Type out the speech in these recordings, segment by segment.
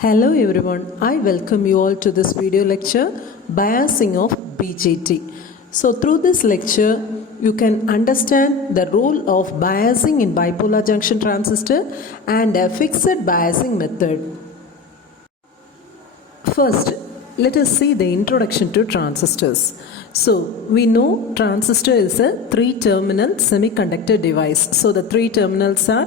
Hello everyone, I welcome you all to this video lecture, Biasing of BJT. So through this lecture, you can understand the role of biasing in bipolar junction transistor and a fixed biasing method. First, let us see the introduction to transistors. So we know transistor is a three-terminal semiconductor device. So the three terminals are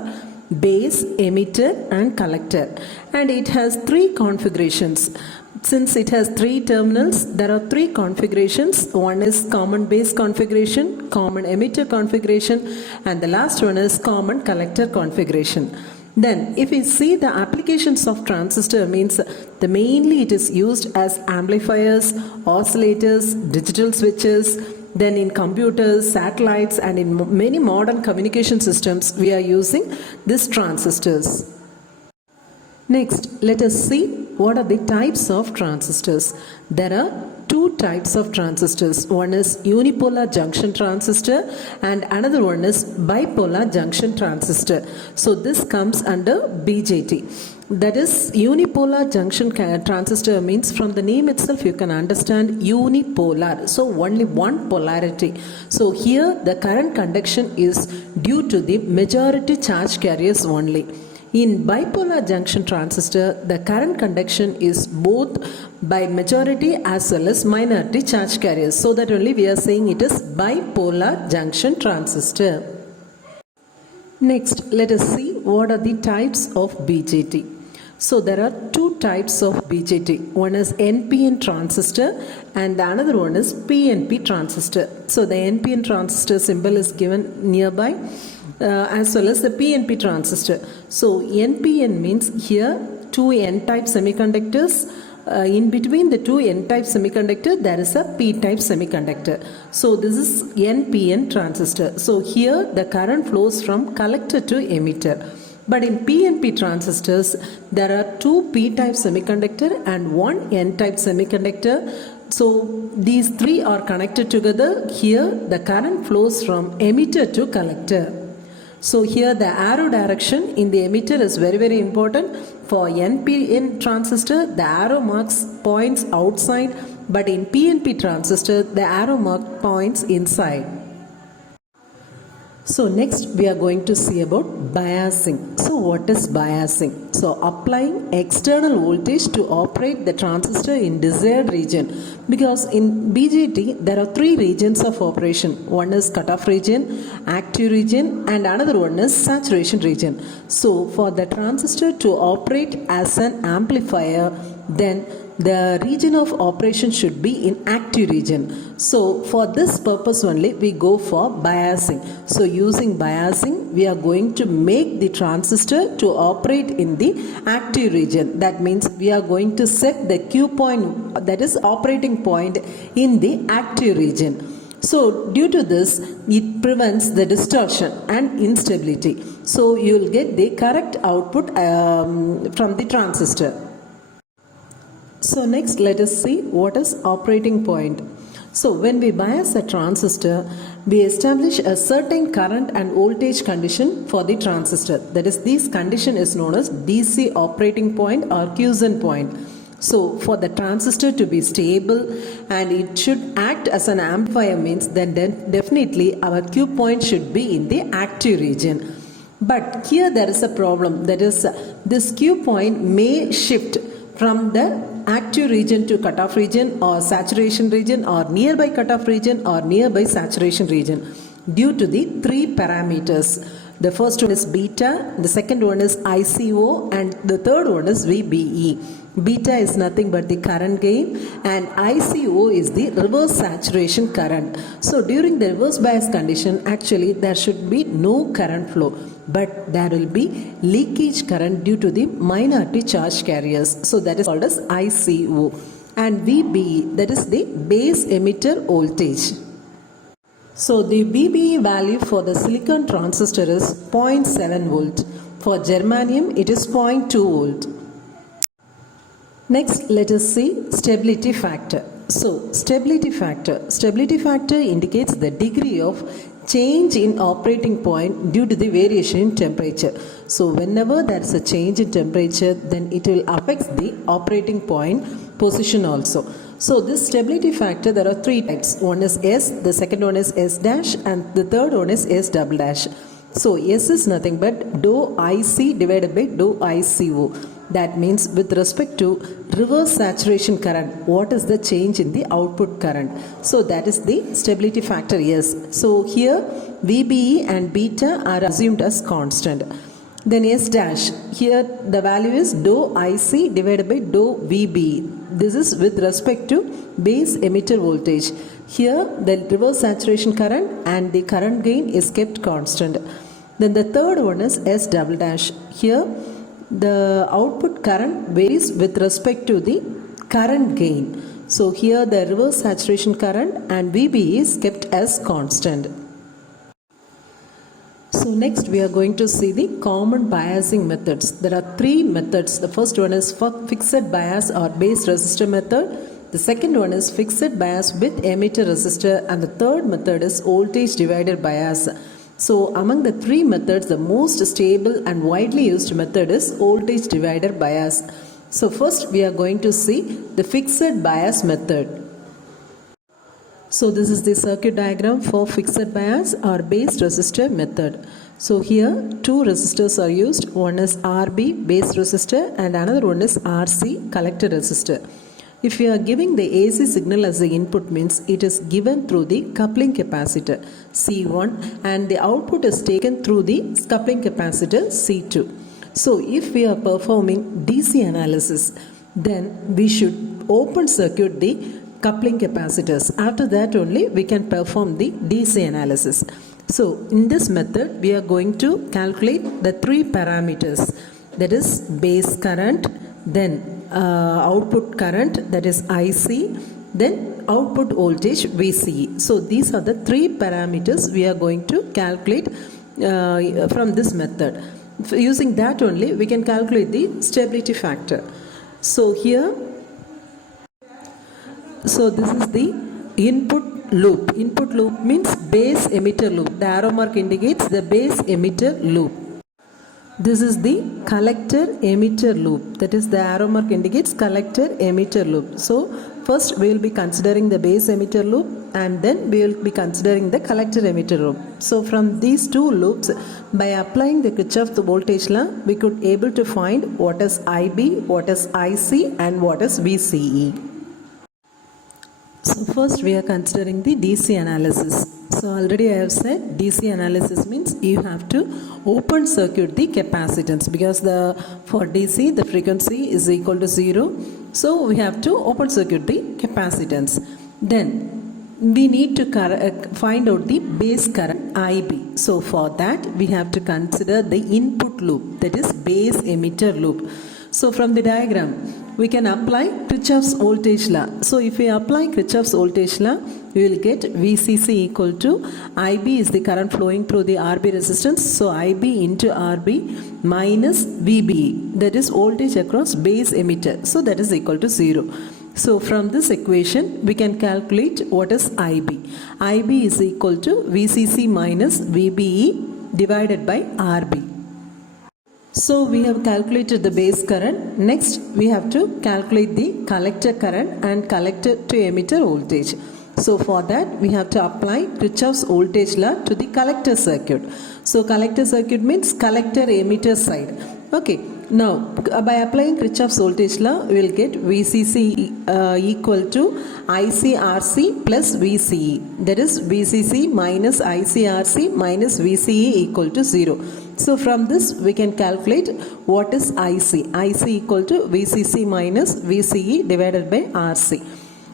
base, emitter and collector, and it has three configurations. Since it has three terminals, there are three configurations. One is common base configuration, common emitter configuration, and the last one is common collector configuration. Then if we see the applications of transistor, means mainly it is used as amplifiers, oscillators, digital switches. Then in computers, satellites and in many modern communication systems we are using these transistors. Next, let us see what are the types of transistors. There are two types of transistors. One is unipolar junction transistor and another one is bipolar junction transistor. So this comes under BJT. That is unipolar junction transistor means from the name itself you can understand unipolar. So only one polarity. So here the current conduction is due to the majority charge carriers only. In bipolar junction transistor, the current conduction is both by majority as well as minority charge carriers. So that only we are saying it is bipolar junction transistor. Next, let us see what are the types of BJT. So there are two types of BJT. One is NPN transistor and the another one is PNP transistor. So the NPN transistor symbol is given nearby. As well as the PNP transistor. So NPN means here two N-type semiconductors. In between the two N-type semiconductor there is a P-type semiconductor. So this is NPN transistor. So here the current flows from collector to emitter. But in PNP transistors there are two P-type semiconductor and one N-type semiconductor. So these three are connected together. Here the current flows from emitter to collector. So here the arrow direction in the emitter is very important. For NPN transistor, the arrow marks points outside, but in PNP transistor, the arrow mark points inside. So next we are going to see about biasing. So what is biasing? So applying external voltage to operate the transistor in desired region. Because in BJT there are three regions of operation. One is cutoff region, active region and another one is saturation region. So for the transistor to operate as an amplifier, then the region of operation should be in active region. So for this purpose only we go for biasing. So using biasing we are going to make the transistor to operate in the active region. That means we are going to set the Q point, that is operating point, in the active region. So due to this it prevents the distortion and instability. So you will get the correct output from the transistor. So next let us see what is operating point. So when we bias a transistor, we establish a certain current and voltage condition for the transistor. That is, this condition is known as DC operating point or quiescent point. So for the transistor to be stable and it should act as an amplifier means then definitely our Q point should be in the active region. But here there is a problem, that is this Q point may shift from the active region to cutoff region or saturation region or nearby cutoff region or nearby saturation region due to the three parameters. The first one is beta, the second one is ICO and the third one is VBE. Beta is nothing but the current gain and ICO is the reverse saturation current. So during the reverse bias condition actually there should be no current flow, but there will be leakage current due to the minority charge carriers. So that is called as ICO. And VBE, that is the base emitter voltage. So the VBE value for the silicon transistor is 0.7 volt. For germanium it is 0.2 volt. Next let us see stability factor. So stability factor indicates the degree of change in operating point due to the variation in temperature. So whenever there is a change in temperature, then it will affect the operating point position also. So this stability factor, there are three types. One is S, the second one is S dash, and the third one is S double dash. So S is nothing but dou IC divided by dou ICO. That means with respect to reverse saturation current, what is the change in the output current? So that is the stability factor S. So here VBE and beta are assumed as constant. Then S dash, here the value is dou IC divided by dou VBE. This is with respect to base emitter voltage. Here the reverse saturation current and the current gain is kept constant. Then the third one is S double dash. Here the output current varies with respect to the current gain. So here the reverse saturation current and VBE is kept as constant. So next we are going to see the common biasing methods. There are three methods. The first one is fixed bias or base resistor method. The second one is fixed bias with emitter resistor, and the third method is voltage divider bias. So among the three methods, the most stable and widely used method is voltage divider bias. So first we are going to see the fixed bias method. So this is the circuit diagram for fixed bias or base resistor method. So here two resistors are used. One is RB base resistor and another one is RC collector resistor. If you are giving the AC signal as the input, means it is given through the coupling capacitor C1 and the output is taken through the coupling capacitor C2. So if we are performing DC analysis, then we should open circuit the coupling capacitors. After that only we can perform the DC analysis. So in this method we are going to calculate the three parameters, that is base current, then output current, that is IC, then output voltage VCE. So these are the three parameters we are going to calculate from this method. Using that only we can calculate the stability factor. So here, so this is the input loop. Input loop means base emitter loop. The arrow mark indicates the base emitter loop. This is the collector emitter loop. That is, the arrow mark indicates collector emitter loop. So first we will be considering the base emitter loop and then we will be considering the collector emitter loop. So from these two loops, by applying the Kirchhoff voltage law, we could able to find what is IB, what is IC and what is VCE. So first we are considering the DC analysis. So already I have said DC analysis means you have to open circuit the capacitance, because for DC the frequency is equal to 0. So we have to open circuit the capacitance. Then we need to find out the base current IB. So for that we have to consider the input loop, that is base emitter loop. So from the diagram we can apply Kirchhoff's voltage law. So if we apply Kirchhoff's voltage law, we will get VCC equal to IB is the current flowing through the RB resistance. So IB into RB minus VBE, that is voltage across base emitter. So that is equal to 0. So from this equation we can calculate what is IB. IB is equal to VCC minus VBE divided by RB. So we have calculated the base current. Next we have to calculate the collector current and collector to emitter voltage. So for that we have to apply Kirchhoff's voltage law to the collector circuit. So collector circuit means collector emitter side. Okay. Now by applying Kirchhoff's voltage law, we will get VCC equal to ICRC plus VCE. That is VCC minus ICRC minus VCE equal to 0. So from this we can calculate what is IC. IC equal to VCC minus VCE divided by RC.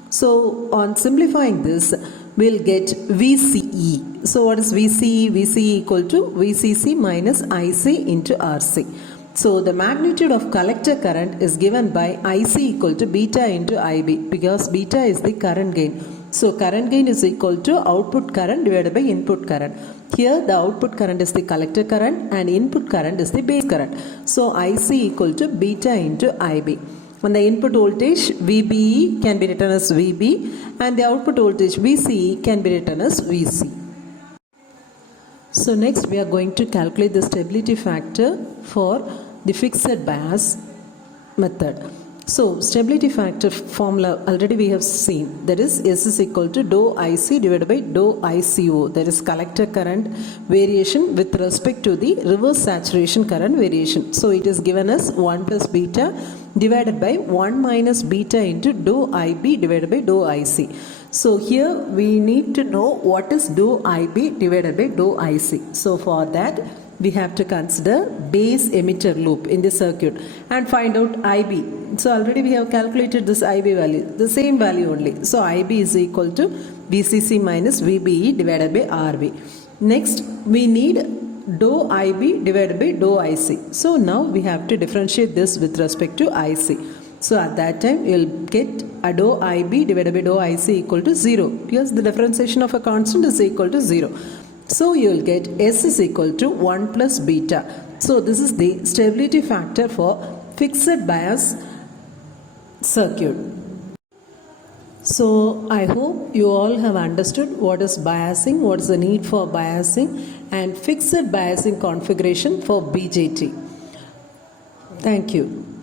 So on simplifying this, we will get VCE. So what is VCE? VCE equal to VCC minus IC into RC. So the magnitude of collector current is given by IC equal to beta into IB, because beta is the current gain. So current gain is equal to output current divided by input current. Here the output current is the collector current and input current is the base current. So IC equal to beta into IB. And the input voltage VBE can be written as VB and the output voltage VCE can be written as VC. So next we are going to calculate the stability factor for the fixed bias method. So stability factor formula already we have seen, that is S is equal to dou IC divided by dou ICO, that is collector current variation with respect to the reverse saturation current variation. So it is given as 1 plus beta divided by 1 minus beta into dou IB divided by dou IC. So here we need to know what is dou IB divided by dou IC. So for that we have to consider base emitter loop in the circuit and find out IB. So already we have calculated this IB value, the same value only. So IB is equal to VCC minus VBE divided by RB. Next we need dou IB divided by dou IC. So now we have to differentiate this with respect to IC. So at that time you will get a dou IB divided by dou IC equal to 0 because the differentiation of a constant is equal to 0. So you will get S is equal to 1 plus beta. So this is the stability factor for fixed bias circuit. So I hope you all have understood what is biasing, what is the need for biasing and fixed biasing configuration for BJT. Thank you.